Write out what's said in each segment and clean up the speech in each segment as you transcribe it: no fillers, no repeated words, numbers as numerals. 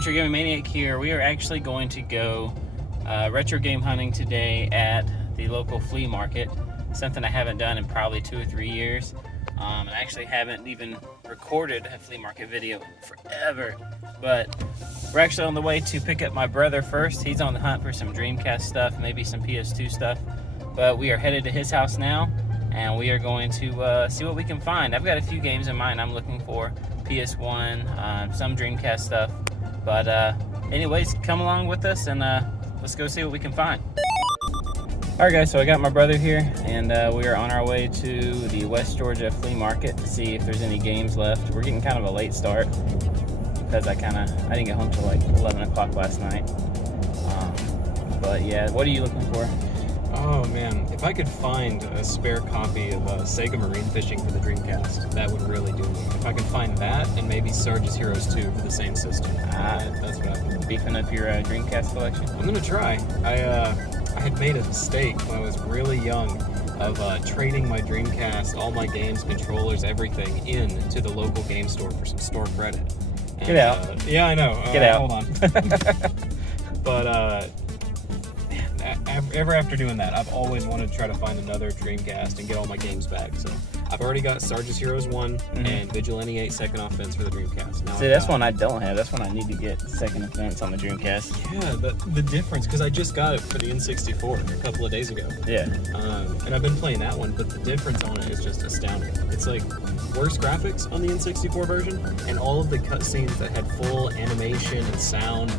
Retro Gaming Maniac here. We are actually going to go retro game hunting today at the local flea market. Something I haven't done in probably 2 or 3 years. And I actually haven't even recorded a flea market video in forever. But we're actually on the way to pick up my brother first. He's on the hunt for some Dreamcast stuff, maybe some PS2 stuff. But we are headed to his house now, and we are going to see what we can find. I've got a few games in mind I'm looking for. PS1, some Dreamcast stuff. But anyways, come along with us and let's go see what we can find. Alright guys, so I got my brother here, and we are on our way to the West Georgia Flea Market to see if there's any games left. We're getting kind of a late start because I didn't get home till like 11 o'clock last night. But yeah, what are you looking for? Oh man, if I could find a spare copy of Sega Marine Fishing for the Dreamcast, that would really do me. If I could find that, and maybe Sarge's Heroes 2 for the same system. That's what I'm beefing up your Dreamcast collection? I'm gonna try. I had made a mistake when I was really young of trading my Dreamcast, all my games, controllers, everything, in to the local game store for some store credit. And, get out. Yeah, I know. Get out. Hold on. But ever after doing that, I've always wanted to try to find another Dreamcast and get all my games back. So I've already got Sarge's Heroes 1 and Vigilante 8 Second Offense for the Dreamcast. Now that's one I don't have. That's one I need to get, Second Offense on the Dreamcast. Yeah, the difference, because I just got it for the N64 a couple of days ago. Yeah. And I've been playing that one, but the difference on it is just astounding. It's like worse graphics on the N64 version, and all of the cutscenes that had full animation and sound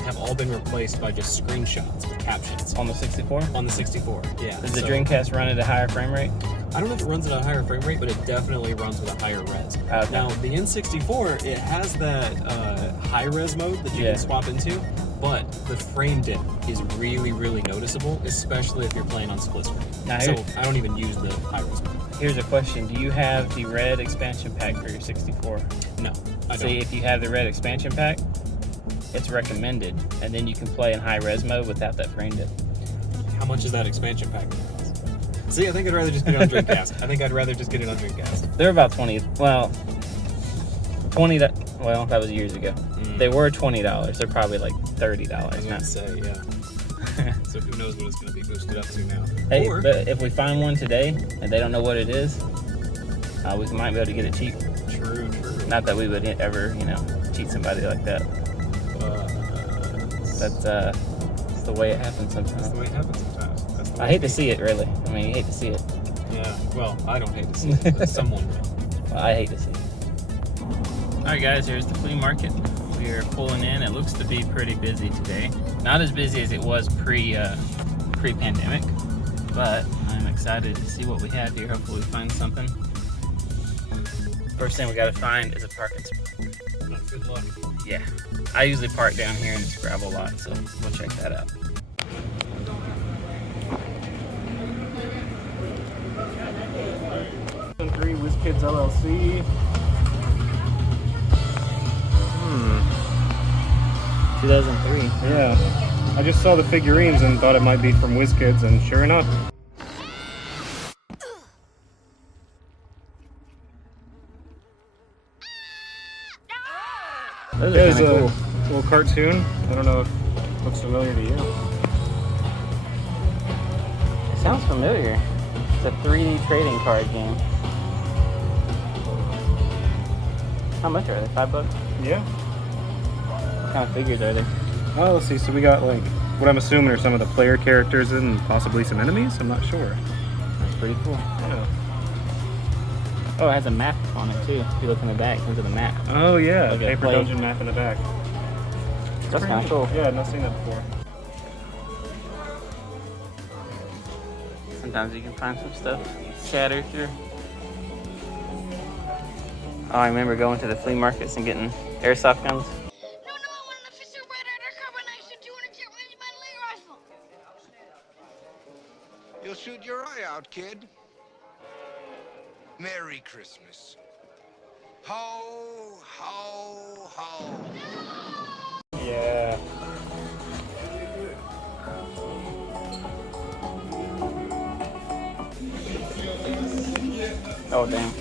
have all been replaced by just screenshots with captions. On the 64? On the 64, yeah. Does the Dreamcast run at a higher frame rate? I don't know if it runs at a higher frame rate, but it definitely runs with a higher res. Okay. Now, the N64, it has that high res mode that you can swap into, but the frame dip is really, really noticeable, especially if you're playing on split screen. So I don't even use the high res mode. Here's a question. Do you have the red expansion pack for your 64? No, I don't. See, if you have the red expansion pack, it's recommended, and then you can play in high res mode without that frame dip. How much is that expansion pack? See, I think I'd rather just get it on Dreamcast. I think I'd rather just get it on Dreamcast. They're about 20. Well, 20. Well, that was years ago. They were $20. They're probably like $30 I was now. going to say, yeah. So who knows what it's going to be boosted up to now. Hey, but if we find one today and they don't know what it is, we might be able to get it cheap. True. Not that we would ever, cheat somebody like that. That's the way it happens sometimes. That's the way it happens sometimes. I hate to see it, really. I mean, you hate to see it. Yeah, well, I don't hate to see it, but someone will. Well, I hate to see it. Alright guys, here's the flea market. We are pulling in. It looks to be pretty busy today. Not as busy as it was pre-pandemic, but I'm excited to see what we have here. Hopefully we find something. First thing we gotta find is a parking spot. Good luck. Yeah. I usually park down here in this gravel lot, so we'll check that out. Kids LLC. 2003. Yeah. I just saw the figurines and thought it might be from WizKids, and sure enough. Those are There's kind a of cool. little cartoon. I don't know if it looks familiar to you. It sounds familiar. It's a 3D trading card game. How much are they? $5? Yeah. What kind of figures are they? Oh, let's see. So we got like what I'm assuming are some of the player characters and possibly some enemies. I'm not sure. That's pretty cool. Yeah. Oh, it has a map on it too. If you look in the back, into the map. Oh yeah, Like paper dungeon map in the back. That's kind of cool. Yeah, I've not seen that before. Sometimes you can find some stuff scattered through. Oh, I remember going to the flea markets and getting airsoft guns. No, I want an official red undercover 200 rifle. You'll shoot your eye out, kid. Merry Christmas. Ho, ho, ho. Yeah. Oh, damn.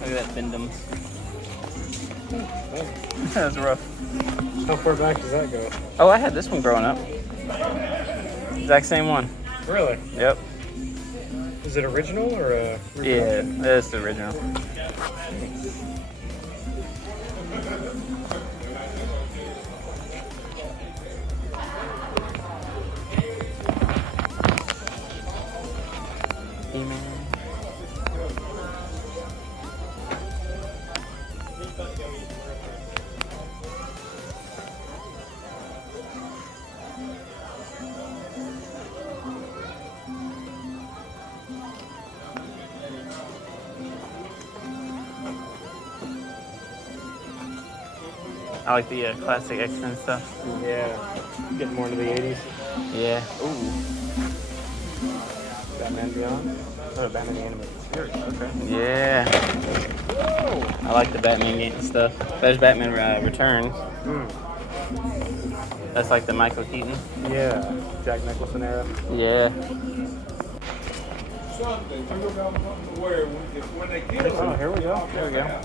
Look at that Bindum. That's rough. How far back does that go? Oh, I had this one growing up. Exact same one. Really? Yep. Is it original or a? Yeah, that's the original. I like the classic X-Men stuff. Yeah. Getting more into the 80s. Yeah. Ooh. Batman Beyond. Oh, Batman the Animated Series. Okay. Yeah. I like the Batman game stuff. There's Batman Returns. That's like the Michael Keaton. Yeah. Jack Nicholson era. Yeah. Oh, here we go. There we go.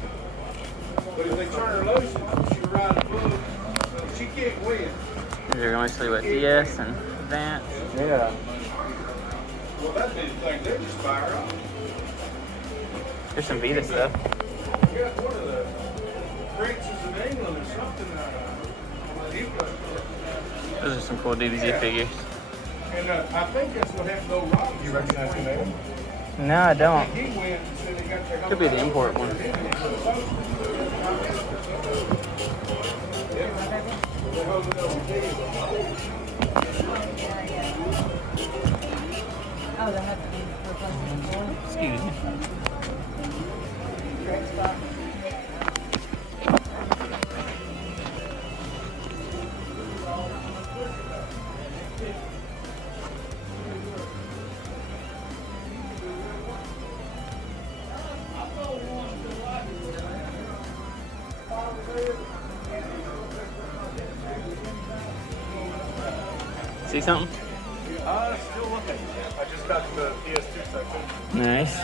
But if they turn her loose, she ride above. She can't win. You're going to see what DS and Advance. Yeah. Well, that'd be the thing. They just fire up. There's some Vita stuff. You got one of the princes of England or something. Those are some cool DBZ figures. And I think that's what happened to old Rob. You recognize who made him? No, I don't. He went and said they got their Could be the import one. Oh, they have to be replacing the floor. Excuse me. Correct spot. See something? Still looking. I just got to the PS2 section. Nice.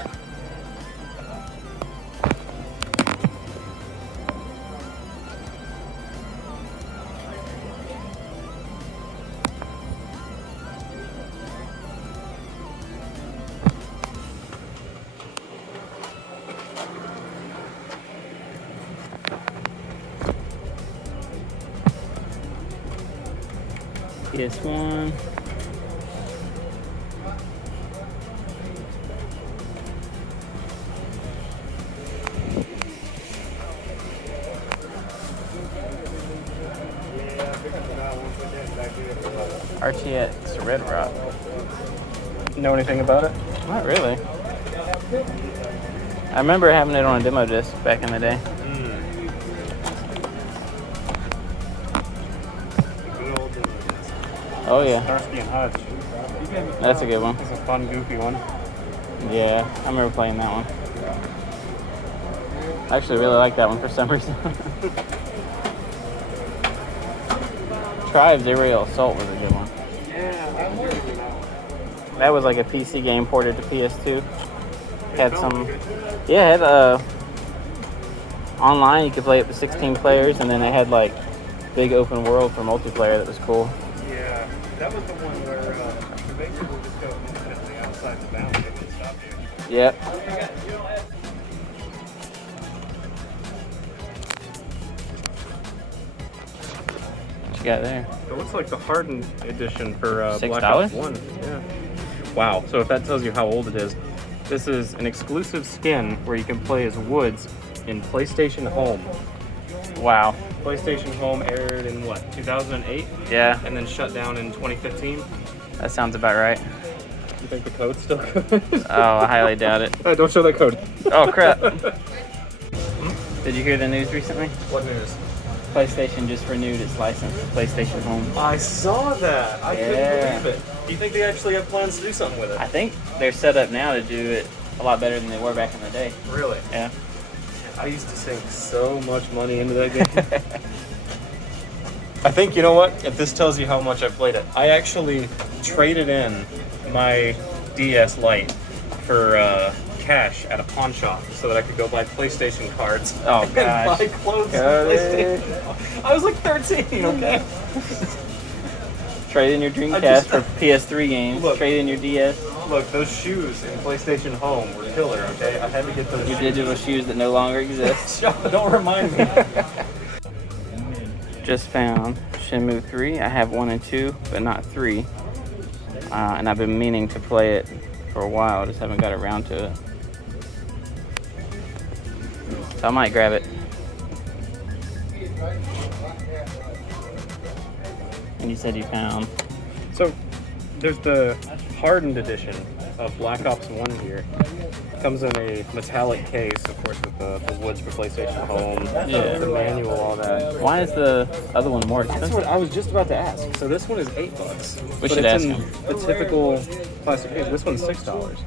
PS1. RTX Red Rock. Know anything about it? Not really. I remember having it on a demo disc back in the day. Good old Oh yeah, Starsky and Hutch. that's a good one. It's a fun, goofy one. Yeah, I remember playing that one. I actually really like that one for some reason. Tribes Aerial Assault was a good one. That was like a PC game ported to PS2. Had some, yeah, it had online you could play up to 16 players, and then they had like big open world for multiplayer that was cool. Yeah, that was the one where you basically just go infinitely outside the boundary if it stopped you. Yep. What you got there? It looks like the hardened edition for Black $6? Ops 1. Yeah. Wow, so if that tells you how old it is, this is an exclusive skin where you can play as Woods in PlayStation Home. Wow. PlayStation Home aired in what, 2008? Yeah, And then shut down in 2015? that sounds about right. You think the code's still good? Oh, I highly doubt it. Hey, don't show that code. Oh, crap. Did you hear the news recently? What news? PlayStation just renewed its license for PlayStation Home. I saw that. I Yeah. couldn't believe it. Do you think they actually have plans to do something with it? I think they're set up now to do it a lot better than they were back in the day. Really? Yeah. I used to sink so much money into that game. I think, you know what? If this tells you how much I played it, I actually traded in my DS Lite for cash at a pawn shop so that I could go buy PlayStation cards. Oh, and gosh. buy clothes Cody. for PlayStation. I was like 13, okay? Trade in your Dreamcast for PS3 games. Look. Trade in your DS. Look, those shoes in PlayStation Home were killer, okay? I had to get those Your shoes. digital shoes that no longer exist. Don't remind me. Just found Shenmue 3. I have 1 and 2, but not 3. And I've been meaning to play it for a while, just haven't got around to it. So I might grab it. And you said you found. So, there's the hardened edition of Black Ops 1 here. Comes in a metallic case, of course, with the woods for PlayStation Home, Yeah. the manual, all that. Why is the other one more That's expensive? what I was just about to ask. So this one is $8. We but should it's ask in him. the typical plastic case. This one's $6.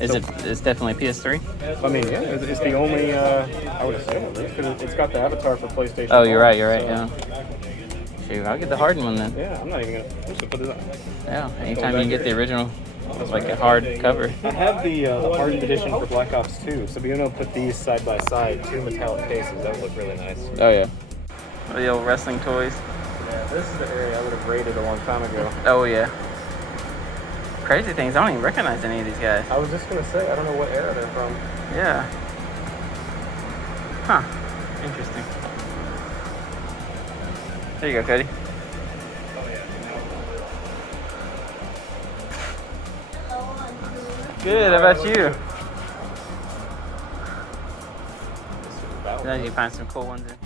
Is it? It's definitely PS3. I mean, yeah, it's the only, I would assume at least, because it's got the avatar for PlayStation. Oh, you're right. You're right. So, Yeah. Shoot, I'll get the hardened one then. Yeah, I'm not even gonna. I'm just gonna put this on. Yeah. Anytime you can get the original, like a hard cover. I have the hardened edition for Black Ops 2, so being able to put these side by side, 2 metallic cases, that would look really nice. Oh yeah. The old wrestling toys. Yeah, this is the area I would have raided a long time ago. Oh yeah. Crazy things. I don't even recognize any of these guys. I was just gonna say, I don't know what era they're from. Yeah. Huh. Interesting. There you go, Cody. Good. How about you? Now you find some cool ones in here.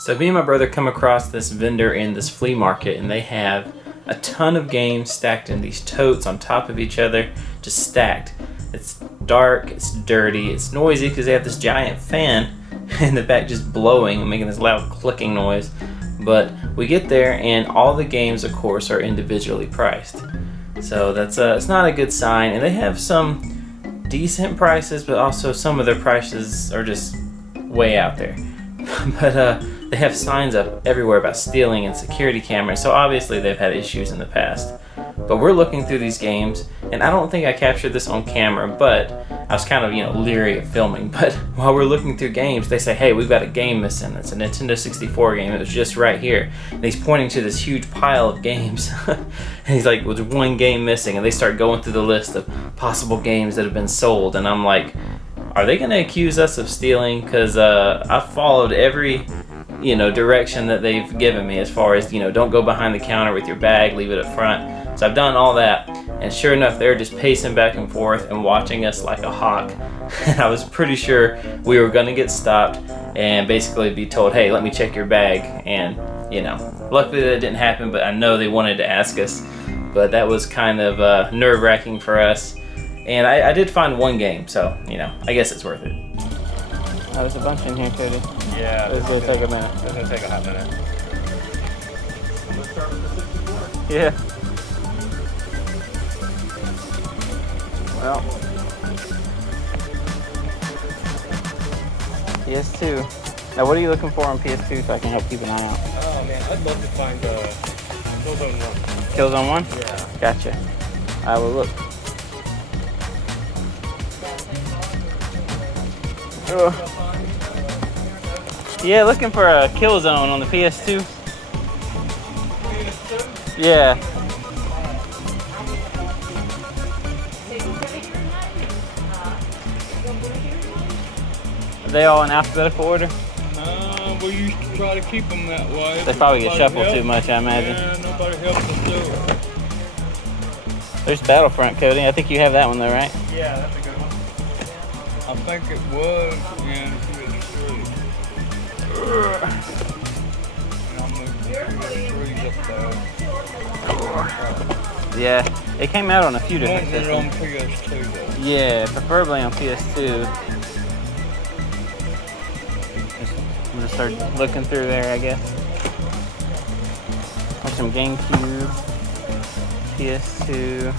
So me and my brother come across this vendor in this flea market, and they have a ton of games stacked in these totes on top of each other, just stacked. It's dark, it's dirty, it's noisy because they have this giant fan in the back just blowing and making this loud clicking noise. But we get there and all the games, of course, are individually priced. So that's it's not a good sign, and they have some decent prices, but also some of their prices are just way out there. But they have signs up everywhere about stealing and security cameras, so obviously they've had issues in the past. But we're looking through these games, and I don't think I captured this on camera, but I was kind of, leery of filming. But while we're looking through games, they say, hey, we've got a game missing. It's a Nintendo 64 game. It was just right here. And he's pointing to this huge pile of games. And he's like, well, there's one game missing. And they start going through the list of possible games that have been sold. And I'm like, are they going to accuse us of stealing? Because I've followed every direction that they've given me, as far as don't go behind the counter with your bag, leave it up front. So I've done all that, and sure enough, they're just pacing back and forth and watching us like a hawk. And I was pretty sure we were gonna get stopped and basically be told, hey, let me check your bag. And luckily that didn't happen, but I know they wanted to ask us. But that was kind of nerve-wracking for us. And I did find one game, so I guess it's worth it. Oh, there's a bunch in here, Cody. Yeah, It's gonna take a minute. It's gonna take a hot minute. Let's start with the 64. Yeah. Well. PS2. Now, what are you looking for on PS2 so I can help keep an eye out? Oh man, I'd love to find Killzone 1. Killzone 1? Yeah. Gotcha. I will look. Yeah, looking for a Killzone on the PS2. Yeah. Are they all in alphabetical order? We used to try to keep them that way. They probably get shuffled too much, I imagine. Yeah, nobody helped us do it. There's Battlefront, Cody. I think you have that one though, right? Yeah, that's a good one. I think it was in PS3. Yeah, it came out on a few different Wanted it on systems. PS2 though. Yeah, preferably on PS2. I'm gonna start looking through there, I guess. There's some GameCube, PS2,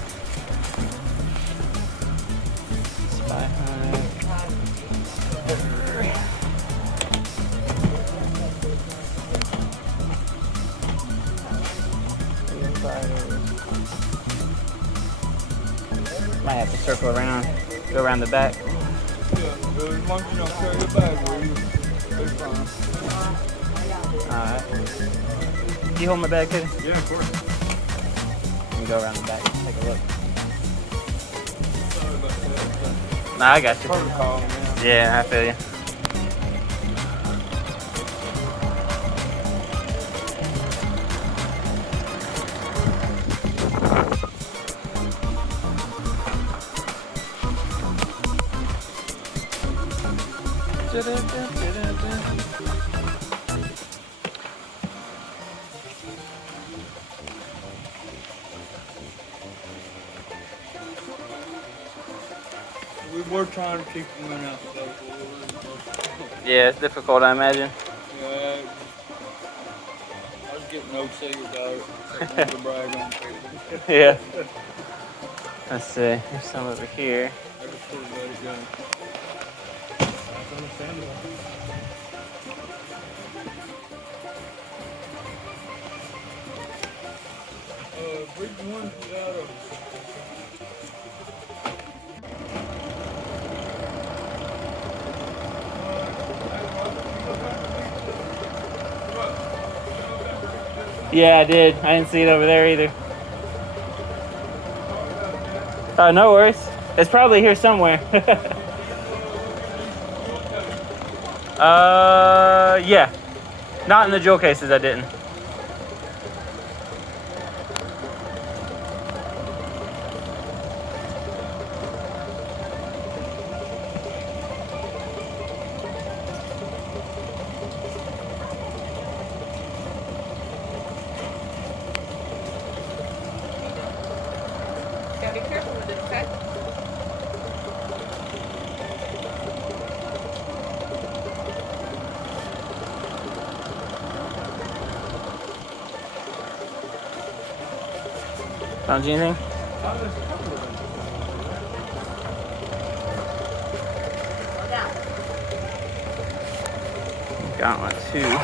Spy Hunter. Might have to circle around, go around the back. Yeah, as long as you don't carry your bag with you, they're fine. Alright. You hold my bag, Cody? Yeah, of course. You can go around the back and take a look. Sorry about that. Nah, I got you. Protocol, man. Yeah, I feel you. We were trying to keep them in alphabetical order. Yeah, it's difficult, I imagine. Yeah, I was getting OC about it. I wanted to brag on people. Yeah. Let's see. There's some over here. I just sort of let it go. That's understandable. Bridge one's out of. Yeah, I did. I didn't see it over there either. Oh, no worries. It's probably here somewhere. Yeah. Not in the jewel cases, I didn't. Gotta be careful with it, okay? Found you anything? Got one too.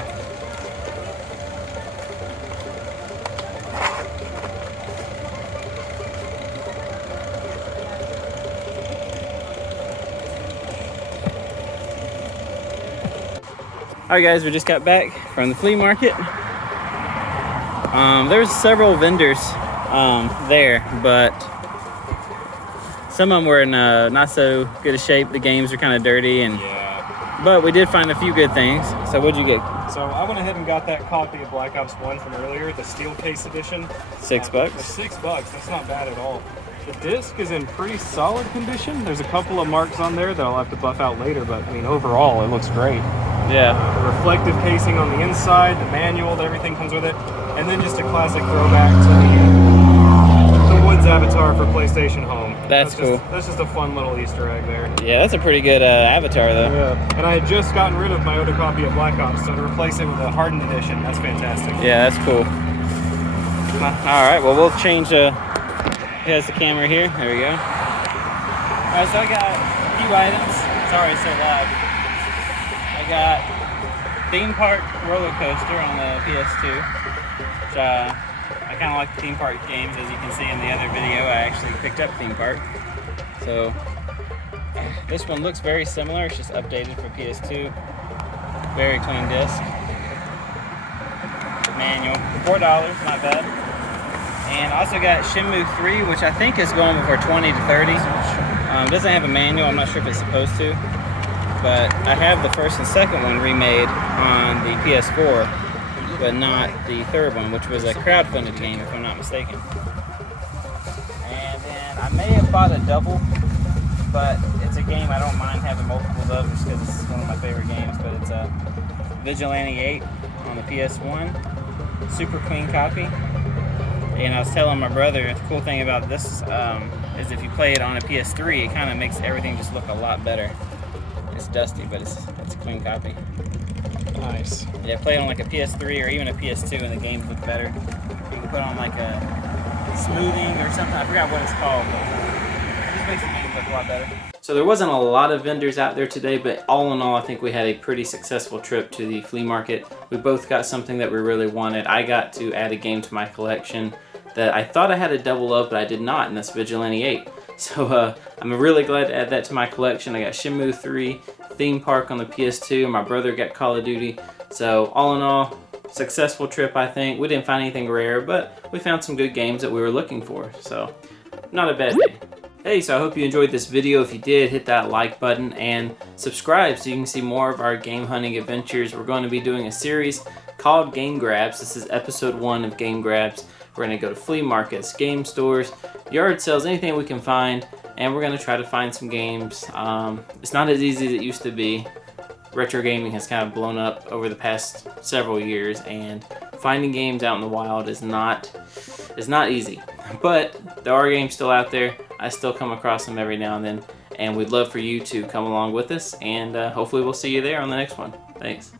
Alright guys, we just got back from the flea market. There's several vendors there, but some of them were in not so good a shape. The games are kind of dirty, and but we did find a few good things. So what'd you get? So I went ahead and got that copy of Black Ops 1 from earlier, the steel case edition. $6. For $6, that's not bad at all. The disc is in pretty solid condition. There's a couple of marks on there that I'll have to buff out later, but I mean overall it looks great. Yeah. The reflective casing on the inside, the manual, everything comes with it, and then just a classic throwback to the Woods avatar for PlayStation Home. That's cool. That's just a fun little Easter egg there. Yeah, that's a pretty good avatar though. Yeah, and I had just gotten rid of my other copy of Black Ops, so to replace it with a hardened edition, that's fantastic. Yeah, that's cool. All right, well we'll change. Here's the camera here. There we go. All right, so I got a few items. Sorry, it's so loud. I got theme park roller coaster on the PS2, which I kind of like the theme park games. As you can see in the other video, I actually picked up theme park. So this one looks very similar. It's just updated for PS2. Very clean disc. Manual, $4, not bad. And I also got Shenmue 3, which I think is going for 20 to 30. Doesn't have a manual. I'm not sure if it's supposed to. But I have the first and second one remade on the PS4, but not the third one, which was a crowdfunded game, if I'm not mistaken. And then I may have bought a double, but it's a game I don't mind having multiples of just because it's one of my favorite games. But it's a Vigilante 8 on the PS1, super clean copy. And I was telling my brother, the cool thing about this is if you play it on a PS3, it kind of makes everything just look a lot better. It's dusty, but it's a clean copy. Nice. Yeah, play it on like a PS3 or even a PS2 and the games look better. You can put on like a smoothing or something. I forgot what it's called, but it just makes the games look a lot better. So there wasn't a lot of vendors out there today, but all in all, I think we had a pretty successful trip to the flea market. We both got something that we really wanted. I got to add a game to my collection that I thought I had a double of, but I did not, and that's Vigilante 8. So I'm really glad to add that to my collection. I got Shenmue 3, Theme Park on the PS2, and my brother got Call of Duty. So all in all, successful trip, I think. We didn't find anything rare, but we found some good games that we were looking for. So not a bad day. Hey, so I hope you enjoyed this video. If you did, hit that like button and subscribe so you can see more of our game hunting adventures. We're going to be doing a series called Game Grabs. This is episode 1 of Game Grabs. We're going to go to flea markets, game stores, yard sales, anything we can find, and we're going to try to find some games. It's not as easy as it used to be. Retro gaming has kind of blown up over the past several years, and finding games out in the wild is not easy. But there are games still out there. I still come across them every now and then, and we'd love for you to come along with us, and hopefully we'll see you there on the next one. Thanks.